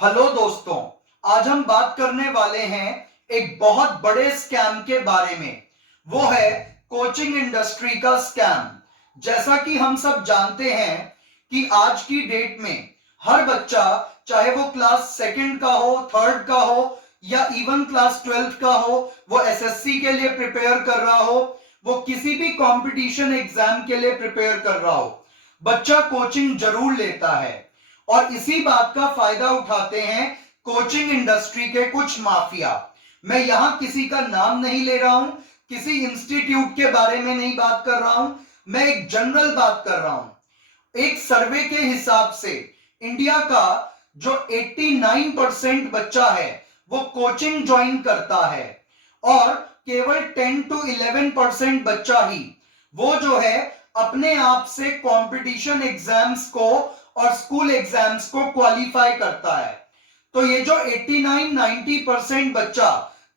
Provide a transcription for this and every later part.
Hello दोस्तों, आज हम बात करने वाले हैं एक बहुत बड़े स्कैम के बारे में। वो है कोचिंग इंडस्ट्री का स्कैम। जैसा कि हम सब जानते हैं कि आज की डेट में हर बच्चा, चाहे वो क्लास सेकंड का हो, थर्ड का हो या इवन क्लास 12th का हो, वो एसएससी के लिए प्रिपेयर कर रहा हो, वो किसी भी कंपटीशन एग्जाम के लिए प्रिपेयर कर रहा हो, बच्चा कोचिंग जरूर लेता है। और इसी बात का फायदा उठाते हैं कोचिंग इंडस्ट्री के कुछ माफिया। मैं यहां किसी का नाम नहीं ले रहा हूं, किसी इंस्टीट्यूट के बारे में नहीं बात कर रहा हूं, मैं एक जनरल बात कर रहा हूं। एक सर्वे के हिसाब से इंडिया का जो 89% बच्चा है वो कोचिंग ज्वाइन करता है, और केवल 10 to 11% बच्चा ही वो जो है अपने आप से कंपटीशन एग्जाम्स को और स्कूल एग्जाम्स को क्वालिफाई करता है। तो ये जो 89-90% बच्चा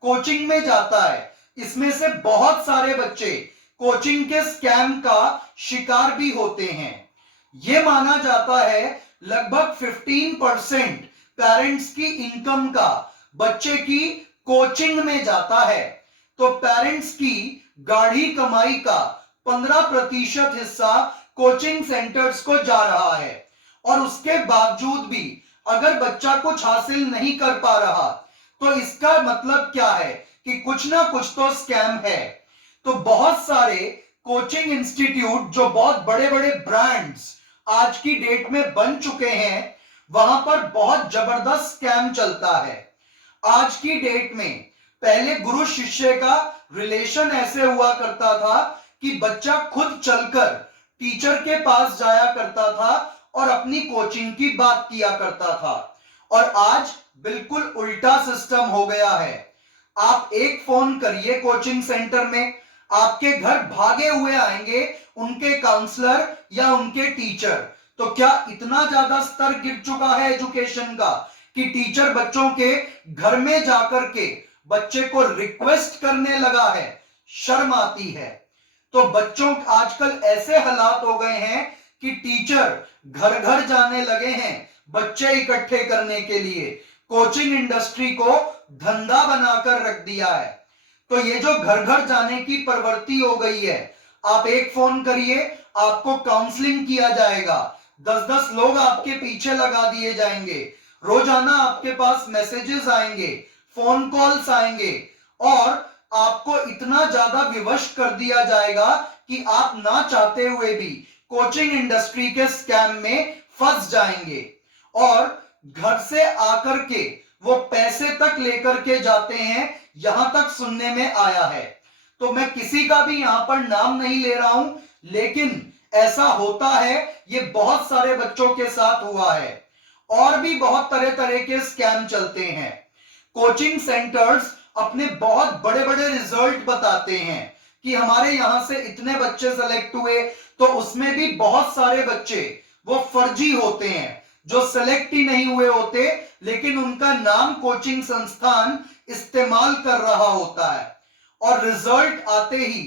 कोचिंग में जाता है, इसमें से बहुत सारे बच्चे कोचिंग के स्कैम का शिकार भी होते हैं। यह माना जाता है लगभग 15% पेरेंट्स की इनकम का बच्चे की कोचिंग में जाता है। तो पेरेंट्स की गाढ़ी कमाई का 15% हिस्सा कोचिंग सेंटर्स को जा रहा है, और उसके बावजूद भी अगर बच्चा कुछ हासिल नहीं कर पा रहा तो इसका मतलब क्या है कि कुछ ना कुछ तो स्कैम है। तो बहुत सारे कोचिंग इंस्टीट्यूट जो बहुत बड़े बड़े ब्रांड्स आज की डेट में बन चुके हैं, वहां पर बहुत जबरदस्त स्कैम चलता है। आज की डेट में पहले गुरु शिष्य का रिलेशन ऐसे हुआ करता था कि बच्चा खुद चलकर टीचर के पास जाया करता था और अपनी कोचिंग की बात किया करता था। और आज बिल्कुल उल्टा सिस्टम हो गया है। आप एक फोन करिए कोचिंग सेंटर में, आपके घर भागे हुए आएंगे उनके काउंसलर या उनके टीचर। तो क्या इतना ज्यादा स्तर गिर चुका है एजुकेशन का कि टीचर बच्चों के घर में जाकर के बच्चे को रिक्वेस्ट करने लगा है? शर्म आती है। तो बच्चों आजकल ऐसे हालात हो गए हैं कि टीचर घर घर जाने लगे हैं बच्चे इकट्ठे करने के लिए। कोचिंग इंडस्ट्री को धंधा बनाकर रख दिया है। तो ये जो घर घर जाने की प्रवृत्ति हो गई है, आप एक फोन करिए, आपको काउंसलिंग किया जाएगा, 10-10 लोग आपके पीछे लगा दिए जाएंगे, रोजाना आपके पास मैसेजेस आएंगे, फोन कॉल्स आएंगे, और आपको इतना ज्यादा विवश कर दिया जाएगा कि आप ना चाहते हुए भी कोचिंग इंडस्ट्री के स्कैम में फंस जाएंगे। और घर से आकर के वो पैसे तक लेकर के जाते हैं, यहां तक सुनने में आया है। तो मैं किसी का भी यहां पर नाम नहीं ले रहा हूं, लेकिन ऐसा होता है, ये बहुत सारे बच्चों के साथ हुआ है। और भी बहुत तरह तरह के स्कैम चलते हैं। कोचिंग सेंटर्स अपने बहुत बड़े बड़े रिजल्ट बताते हैं कि हमारे यहां से इतने बच्चे सेलेक्ट हुए, तो उसमें भी बहुत सारे बच्चे वो फर्जी होते हैं जो सेलेक्ट ही नहीं हुए होते, लेकिन उनका नाम कोचिंग संस्थान इस्तेमाल कर रहा होता है। और रिजल्ट आते ही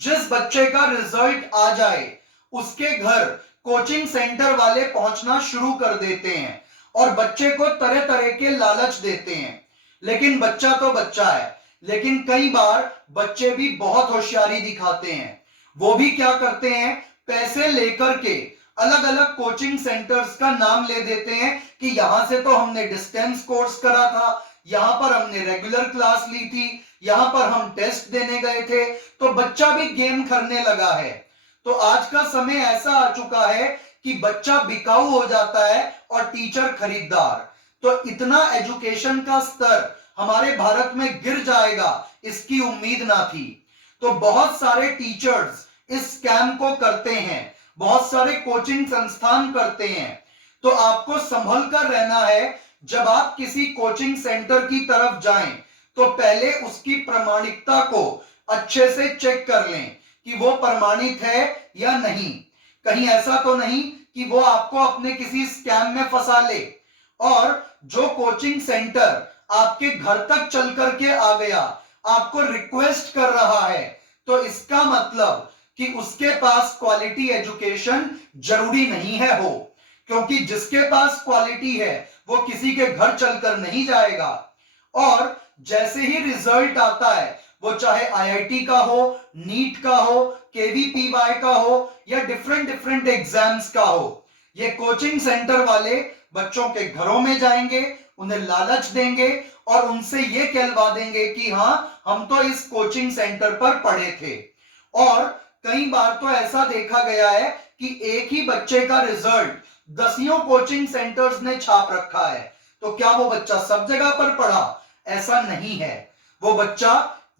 जिस बच्चे का रिजल्ट आ जाए उसके घर कोचिंग सेंटर वाले पहुंचना शुरू कर देते हैं और बच्चे को तरह तरह के लालच देते हैं। लेकिन बच्चा तो बच्चा है, लेकिन कई बार बच्चे भी बहुत होशियारी दिखाते हैं। वो भी क्या करते हैं, पैसे लेकर के अलग अलग कोचिंग सेंटर्स का नाम ले देते हैं कि यहां से तो हमने डिस्टेंस कोर्स करा था, यहां पर हमने रेगुलर क्लास ली थी, यहां पर हम टेस्ट देने गए थे। तो बच्चा भी गेम करने लगा है। तो आज का समय ऐसा आ चुका है कि बच्चा बिकाऊ हो जाता है और टीचर खरीदार। तो इतना एजुकेशन का स्तर हमारे भारत में गिर जाएगा, इसकी उम्मीद ना थी। तो बहुत सारे टीचर्स इस स्कैम को करते हैं, बहुत सारे कोचिंग संस्थान करते हैं। तो आपको संभल कर रहना है। जब आप किसी कोचिंग सेंटर की तरफ जाएं तो पहले उसकी प्रामाणिकता को अच्छे से चेक कर लें कि वो प्रमाणित है या नहीं। कहीं ऐसा तो नहीं कि वो आपको अपने किसी स्कैम में फंसा ले। और जो कोचिंग सेंटर आपके घर तक चल करके आ गया, आपको रिक्वेस्ट कर रहा है, तो इसका मतलब कि उसके पास क्वालिटी एजुकेशन जरूरी नहीं है हो। क्योंकि जिसके पास क्वालिटी है वो किसी के घर चलकर नहीं जाएगा। और जैसे ही रिजल्ट आता है, वो चाहे आईआईटी का हो, नीट का हो, केवीपीवाई का हो या डिफरेंट डिफरेंट एग्जाम्स का हो, ये कोचिंग सेंटर वाले बच्चों के घरों में जाएंगे, उन्हें लालच देंगे और उनसे ये कहलवा देंगे कि हाँ, हम तो इस कोचिंग सेंटर पर पढ़े थे। और कई बार तो ऐसा देखा गया है कि एक ही बच्चे का रिजल्ट दसियों कोचिंग सेंटर्स ने छाप रखा है। तो क्या वो बच्चा सब जगह पर पढ़ा? ऐसा नहीं है। वो बच्चा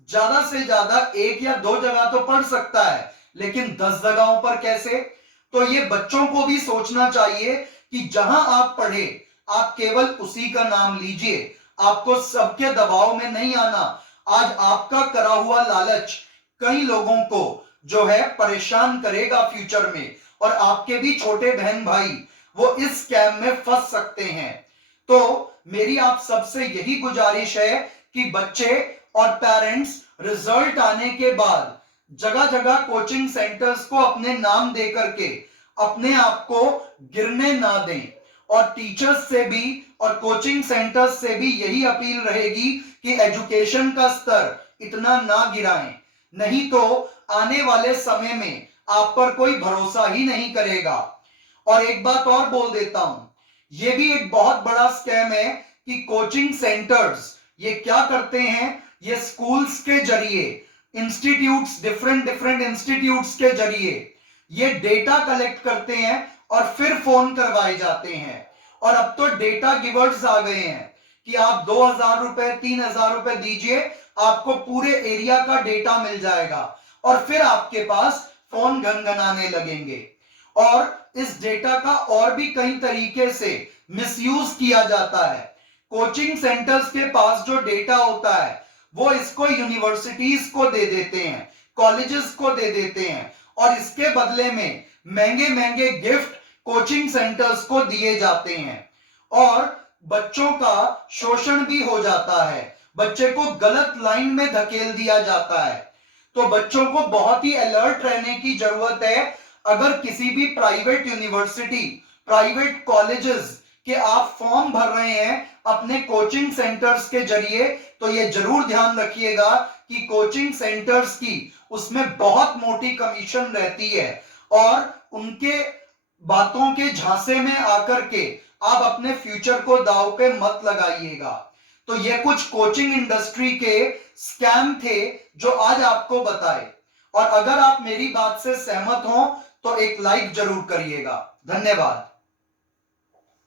ज्यादा से ज्यादा एक या दो जगह तो पढ़ सकता है, लेकिन 10 जगहों पर कैसे? तो ये बच्चों को भी सोचना चाहिए कि जहां आप पढ़े, आप केवल उसी का नाम लीजिए, आपको सबके दबाव में नहीं आना। आज आपका करा हुआ लालच कई लोगों को जो है परेशान करेगा फ्यूचर में, और आपके भी छोटे बहन भाई वो इस स्कैम में फंस सकते हैं। तो मेरी आप सबसे यही गुजारिश है कि बच्चे और पेरेंट्स रिजल्ट आने के बाद जगह जगह कोचिंग सेंटर्स को अपने नाम दे करके अपने आप को गिरने ना दें। और टीचर्स से भी और कोचिंग सेंटर्स से भी यही अपील रहेगी कि एजुकेशन का स्तर इतना ना गिराएं, नहीं तो आने वाले समय में आप पर कोई भरोसा ही नहीं करेगा। और एक बात और बोल देता हूं, यह भी एक बहुत बड़ा स्कैम है कि कोचिंग सेंटर्स ये क्या करते हैं, ये स्कूल्स के जरिए, इंस्टीट्यूट्स, डिफरेंट डिफरेंट इंस्टीट्यूट्स के जरिए ये डेटा कलेक्ट करते हैं और फिर फोन करवाए जाते हैं। और अब तो डेटा गिवर्स आ गए हैं कि आप 2000 रुपए, 3000 रुपए दीजिए, आपको पूरे एरिया का डेटा मिल जाएगा और फिर आपके पास फोन गनगनाने लगेंगे। और इस डेटा का और भी कई तरीके से मिसयूज किया जाता है। कोचिंग सेंटर्स के पास जो डेटा होता है वो इसको यूनिवर्सिटीज को दे देते हैं, कॉलेजेस को दे देते हैं, और इसके बदले में महंगे महंगे गिफ्ट कोचिंग सेंटर्स को दिए जाते हैं। और बच्चों का शोषण भी हो जाता है, बच्चे को गलत लाइन में धकेल दिया जाता है। तो बच्चों को बहुत ही अलर्ट रहने की जरूरत है। अगर किसी भी प्राइवेट यूनिवर्सिटी, प्राइवेट कॉलेजेस के आप फॉर्म भर रहे हैं अपने कोचिंग सेंटर्स के जरिए, तो ये जरूर ध्यान रखिएगा कि कोचिंग सेंटर्स की उसमें बहुत मोटी कमीशन रहती है, और उनके बातों के झांसे में आकर के आप अपने फ्यूचर को दांव पे मत लगाइएगा। तो ये कुछ कोचिंग इंडस्ट्री के स्कैम थे जो आज आपको बताए। और अगर आप मेरी बात से सहमत हो तो एक लाइक जरूर करिएगा। धन्यवाद।